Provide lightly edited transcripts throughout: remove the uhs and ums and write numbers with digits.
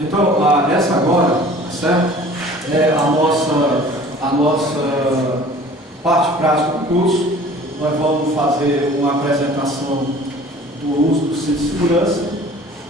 Então, essa agora, certo? É a nossa parte prática do curso. Nós vamos fazer uma apresentação do uso do cinto de segurança.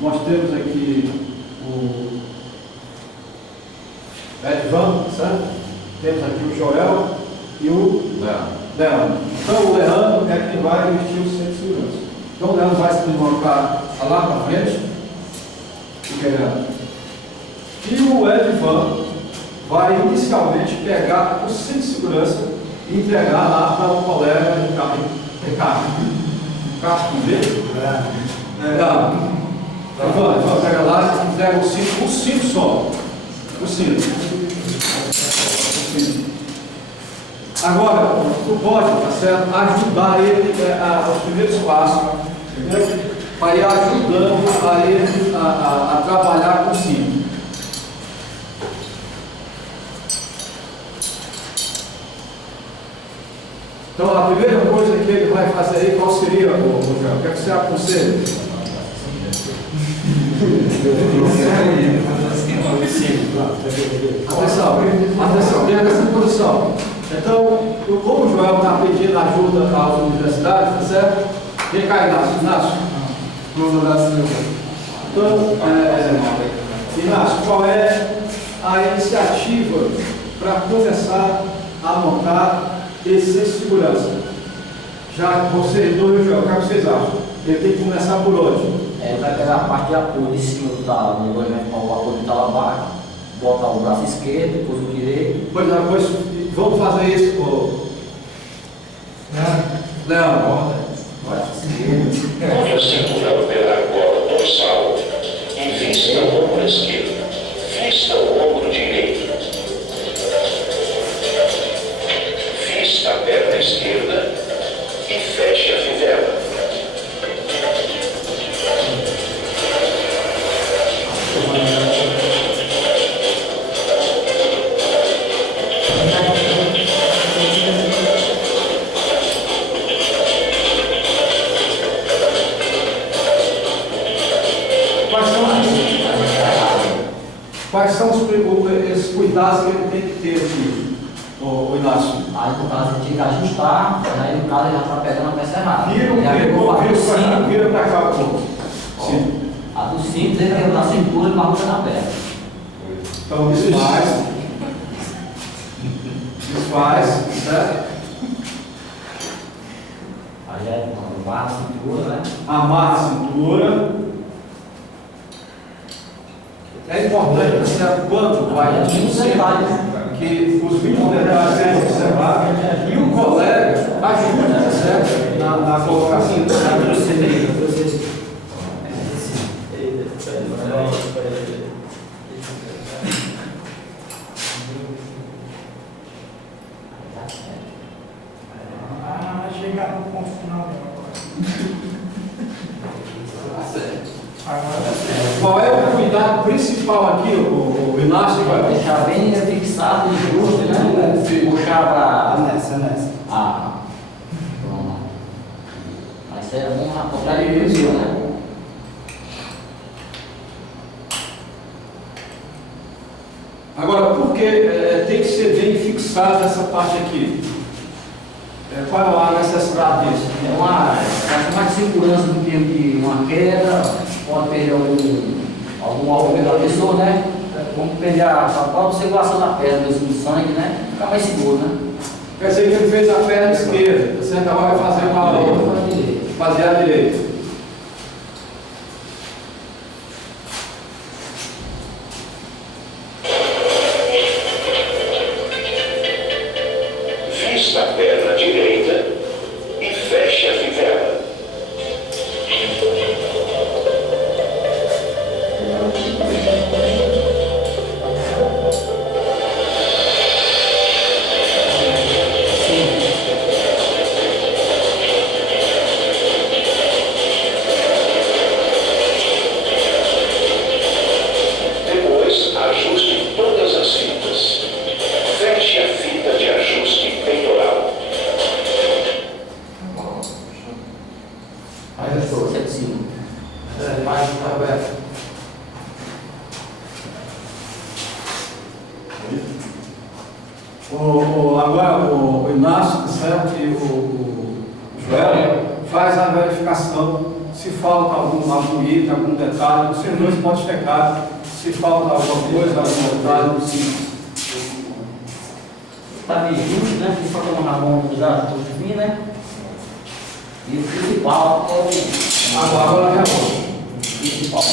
Nós temos aqui o Edvan, certo? Temos aqui o Joel e o Leandro. Então, o Leandro é quem vai vestir o cinto de segurança. Então, o Leandro vai se deslocar lá para frente. E o Edvan vai inicialmente pegar o cinto de segurança e entregar lá para o colega de carro. Carro com V? Edvan, pega lá e entrega o cinto só. O cinto. Agora, tu pode, tá certo, ajudar ele aos primeiros passos, entendeu? Vai ajudando a ele a trabalhar com o cinto. Então, a primeira coisa que ele vai fazer aí, qual seria, Rogério? O que é que você aconselha? Atenção, tenha essa posição. Então, como o Joel está pedindo ajuda às universidades, tá certo? Vem cá, Inácio. Então, Inácio, qual é a iniciativa para começar a montar esse centro de segurança? Já vocês dois, Joel, o que vocês acham? Ele tem que começar por onde? Vai pegar a parte de apoio de cima do talão, o apoio do talão abaixo, botar o braço esquerdo, depois o direito. Pois vamos fazer isso, Leandro. Onde a cintura pela gola dorsal, invista o ombro esquerdo, vista o ombro direito, vista a perna esquerda e feche a fivela. Quais são esses cuidados que ele tem que ter aqui, o Inácio? Aí no caso ele tem que ajustar, aí no caso ele já está pegando a peça errada. Vira para cá um pouco. Sim. A do cinto ele tem na cintura e marca na perna. Então desfaz, certo? Aí é amarra a cintura, né? Amarra a cintura. É importante observar quando vai que os mínimos detalhes sejam observados e o colega ajuda, tá certo? Na colocação. Chegar no ponto final agora. Qual é o cuidado principal aqui, o Inácio? Deixar bem fixado e justo, né? Puxar para. Nessa. Vamos lá. Mas é bom apontar de perfil, né? Agora, por que tem que ser bem fixada essa parte aqui? Qual é a necessidade disso? É mais segurança do tempo de uma queda, pode perder algum órgão da pessoa, né? Como perder a própria circulação da perna, mesmo do sangue, né? Fica mais seguro, né? Quer dizer que ele fez a perna esquerda, você agora vai fazer com a outra, fazer a direita. Vista a perna direita e feche a fivela. Agora o Inácio, tá certo? E o Joel faz a verificação se falta algum item, algum detalhe. Vocês dois podem checar se falta alguma coisa, algum detalhe. Está medindo, né? Que só tomar na mão dos dados né? E o principal é o. Agora já vou. O principal é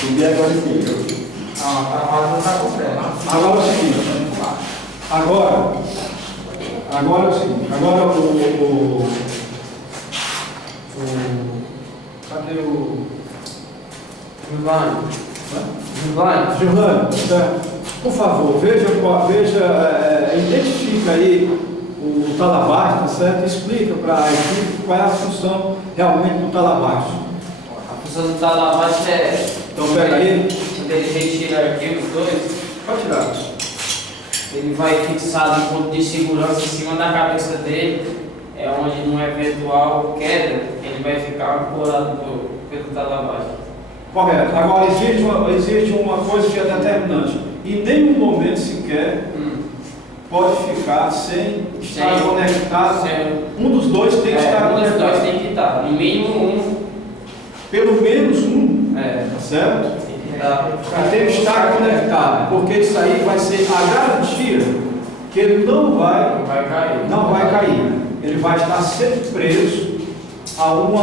Subir agora sim. Agora é o seguinte. Agora é o seguinte. Agora cadê o Giovanni, por favor, identifica aí o talabarte, tá certo? Explica para a equipe qual é a função realmente do talabarte. A função do talabarte é. Então pega aí. Quando ele retira arquivos dois, Pode tirar. ele vai fixar um ponto de segurança em cima da cabeça dele, é onde numa eventual queda, ele vai ficar ancorado pelo talabarte. Correto. Agora existe uma coisa que é determinante. Em nenhum momento sequer pode ficar sem estar conectado. Um dos dois tem que estar Um dos conectado. dois tem que estar, no mínimo um. Pelo menos um, tá certo? Tem que estar. E tem que estar conectado, porque isso aí vai ser a garantia que ele não vai cair. Ele vai estar sempre preso a um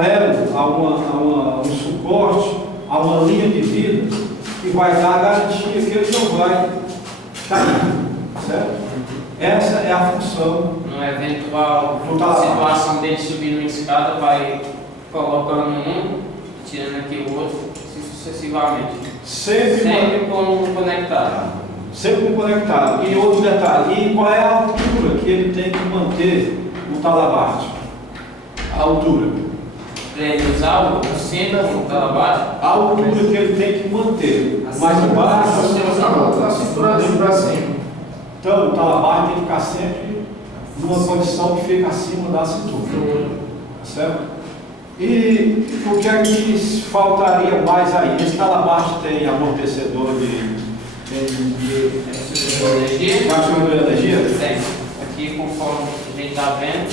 elo, a um suporte, a uma linha de vida que vai dar a garantia que ele não vai cair, certo? Essa é a função. Numa eventual Do talabarte. situação dele subir numa escada, vai colocando um, tirando aqui o outro, assim sucessivamente. Sempre conectado. Sempre conectado. E outro detalhe, e qual é a altura que ele tem que manter no talabarte? A altura. Para ele usar o centro do talabarte, A altura que ele tem que manter. Mais embaixo, A cintura dele para cima. então o talabarte tem que ficar sempre numa condição que fica acima da cintura. Tá certo? E o que é que faltaria mais aí? Esse talabarte tem amortecedor de energia. absorvedor de energia? Tem. Aqui, conforme a gente está vendo,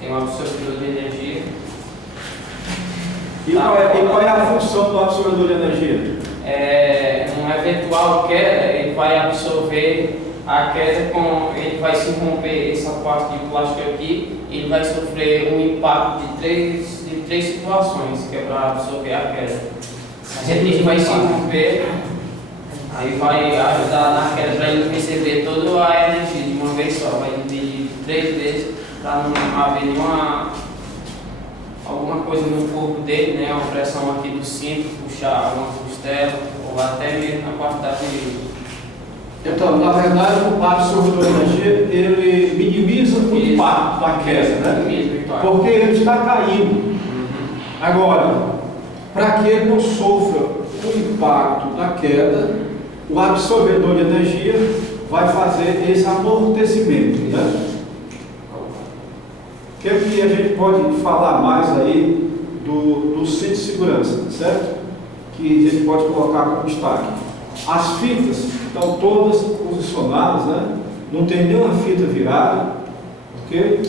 tem um absorvedor de energia. E qual é a função do absorvedor de energia? Numa eventual queda, ele vai absorver a queda, ele vai se romper essa parte de plástico aqui, ele vai sofrer um impacto de três situações, que é para absorver a queda. A gente vai se romper, aí vai ajudar na queda para ele receber toda a energia de uma vez só, vai dividir 3 vezes para não haver alguma coisa no corpo dele, né? Uma pressão aqui do cinto, puxar uma costela ou até mesmo na parte da virilha. Então, na verdade, o absorvedor de energia, ele minimiza o impacto da queda, né? Porque ele está caindo. Agora, para que ele não sofra o impacto da queda, o absorvedor de energia vai fazer esse amortecimento, né? O que é que a gente pode falar mais aí do cinto de segurança, certo? Que a gente pode colocar como destaque. As fitas estão todas posicionadas, né? Não tem nenhuma fita virada, ok?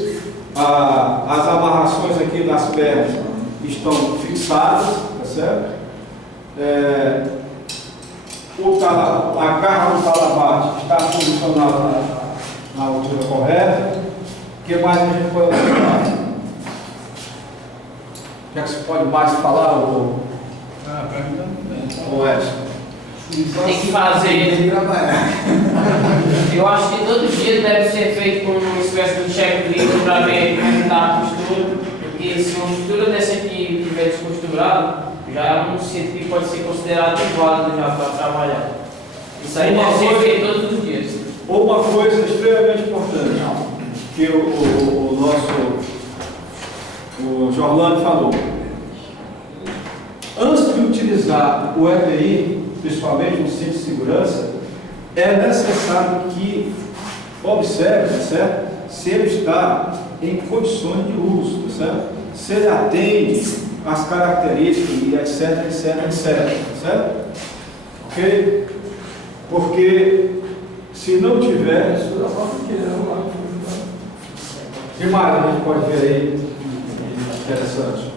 As amarrações aqui das pernas estão fixadas, tá certo? A garra do talabarte está posicionada na altura correta. O que mais a gente pode observar? O que é que você pode mais falar, Para mim também. o Edson? Tem que fazer. Eu acho que todo dia deve ser feito uma espécie de checklist para ver como está a costura, porque se uma costura dessa aqui estiver descosturada, já é um cinto que pode ser considerado válido já para trabalhar. Isso aí deve ser feito todos os dias. Uma coisa extremamente importante que o Jorlando falou. Antes de utilizar o EPI, principalmente no cinto de segurança, é necessário que observe, certo? Se ele está em condições de uso, certo? Se ele atende as características e etc, etc, etc, certo? Ok? Porque se não tiver, que mais a gente pode ver aí interessante?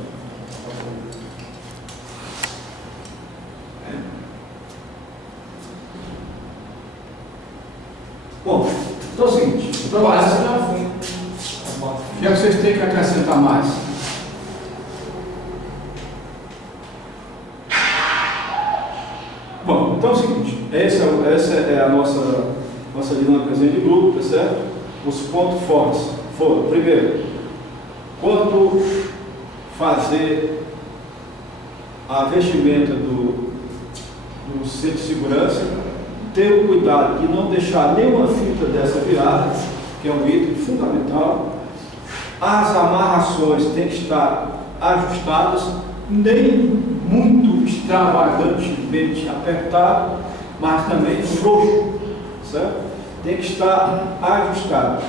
Bom, então é o seguinte, então, o que é que vocês têm que acrescentar mais? Bom, então é o seguinte, essa é a nossa dinâmica de grupo, tá certo? Os pontos fortes foram, primeiro, quando fazer a vestimenta do cinto de segurança, ter o cuidado de não deixar nenhuma fita dessa virada, que é um item fundamental. As amarrações têm que estar ajustadas, nem muito extravagantemente apertado, mas também frouxo, certo? Tem que estar ajustado,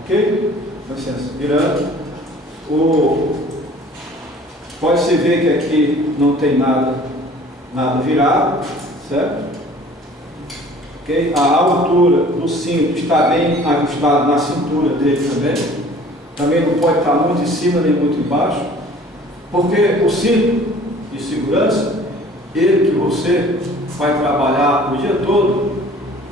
ok? Com licença, virando. Pode-se ver que aqui não tem nada virado, certo? Okay? A altura do cinto está bem ajustada na cintura dele também. Também não pode estar muito em cima nem muito embaixo, porque o cinto de segurança, ele que você vai trabalhar o dia todo,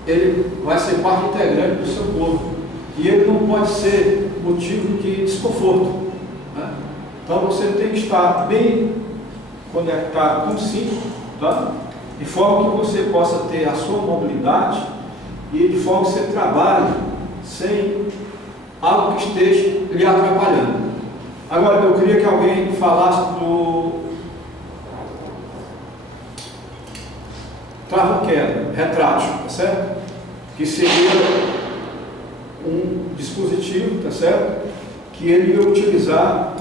ele vai ser parte integrante do seu corpo. E ele não pode ser motivo de desconforto, né? Então você tem que estar bem conectado com o cinto, tá? De forma que você possa ter a sua mobilidade e de forma que você trabalhe sem algo que esteja lhe atrapalhando. Agora, eu queria que alguém falasse do trava-queda, retrátil, tá certo? Que seria um dispositivo, tá certo? Que ele ia utilizar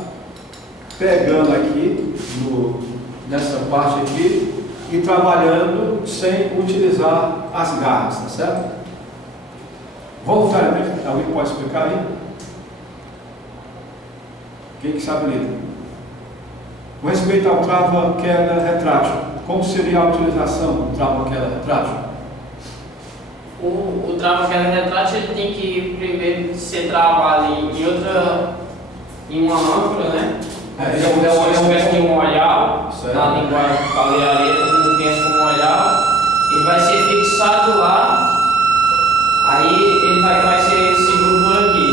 pegando aqui, nessa parte aqui, e trabalhando sem utilizar as garras, tá certo? Voluntariamente, alguém pode explicar aí? Quem que sabe ler? Com respeito ao trava-queda retrátil, como seria a utilização do trava-queda retrátil? O trava-queda retrátil ele tem que primeiro ser travado em uma âncora, né? É uma espécie de um olhar, na linguagem caldeireta, todo mundo pensa como olhar. Ele vai ser fixado lá, aí ele vai ser seguro por aqui.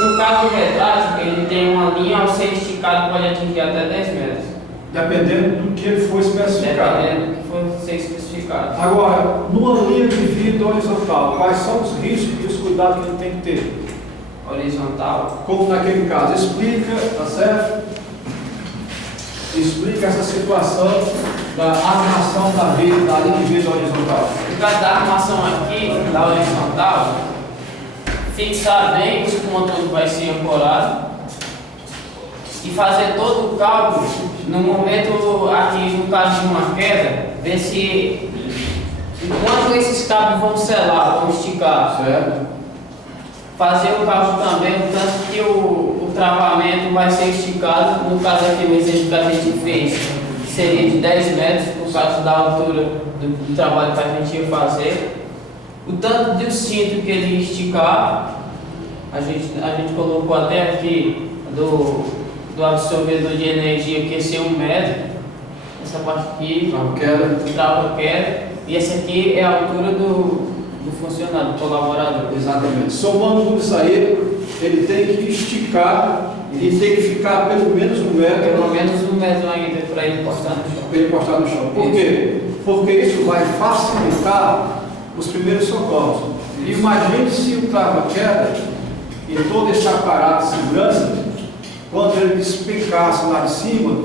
No caso do retrátil, ele tem uma linha ao ser esticado, pode atingir até 10 metros. Dependendo do que ele for especificado. Dependendo do que for ser especificado. Agora, numa linha de vida horizontal, quais são os riscos e os cuidados que ele tem que ter? Horizontal. Como naquele caso, explica, tá certo? Explica essa situação da armação da linha de vida horizontal. No caso da armação aqui, da horizontal, fixar bem os pontos onde vai ser ancorado e fazer todo o cálculo no momento aqui, no caso de uma queda, ver se enquanto esses cabos vão selar, vão esticar. Certo. Fazer o cálculo também, o tanto que o travamento vai ser esticado. No caso aqui, o exemplo que a gente fez seria de 10 metros, por causa da altura do trabalho que a gente ia fazer. O tanto de cinto que ele esticar, a gente colocou até aqui do absorvedor de energia, que ia ser 1 metro. Essa parte aqui, trava-queda, e essa aqui é a altura do funcionário, do colaborador. Exatamente. Somando tudo isso aí, ele tem que esticar e tem que ficar pelo menos 1 metro. Pelo menos 1 metro ainda para ele encostar no chão. Para ele encostar no chão. Por quê? Porque isso vai facilitar os primeiros socorros. E imagine se o trava-queda e todo esse aparato de segurança, quando ele despencasse lá de cima,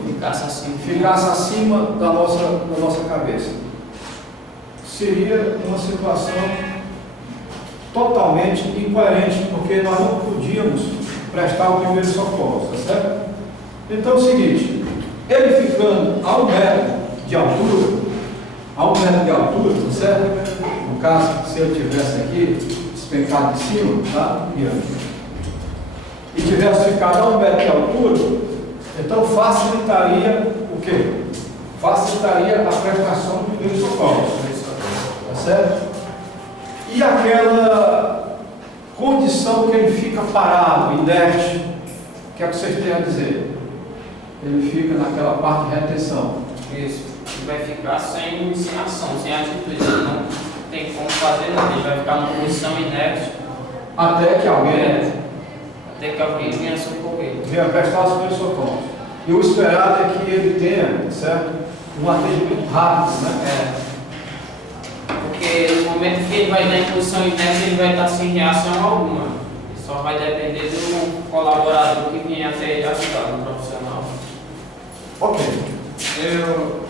ficasse acima da nossa cabeça. Seria uma situação totalmente incoerente, porque nós não podíamos prestar o primeiro socorro, tá certo? Então é o seguinte, ele ficando a 1 metro de altura, tá certo? No caso, se ele tivesse aqui, despencado de cima, tá? E tivesse ficado a 1 metro de altura, Então facilitaria o quê? Facilitaria a prestação de primeiros socorros. Tá certo? E aquela condição que ele fica parado, inerte, o que é que vocês têm a dizer? Ele fica naquela parte de retenção. Isso. Ele vai ficar sem ação, sem atitude. Ele não tem como fazer nada. Ele vai ficar numa posição inerte Até que alguém venha socorrer. venha prestar os primeiros socorros. E o esperado é que ele tenha, certo? Um atendimento rápido, né? Porque no momento que ele vai estar em posição inerte, ele vai estar sem reação alguma. Ele só vai depender do colaborador que venha até ele ajudar, no profissional. Ok. Eu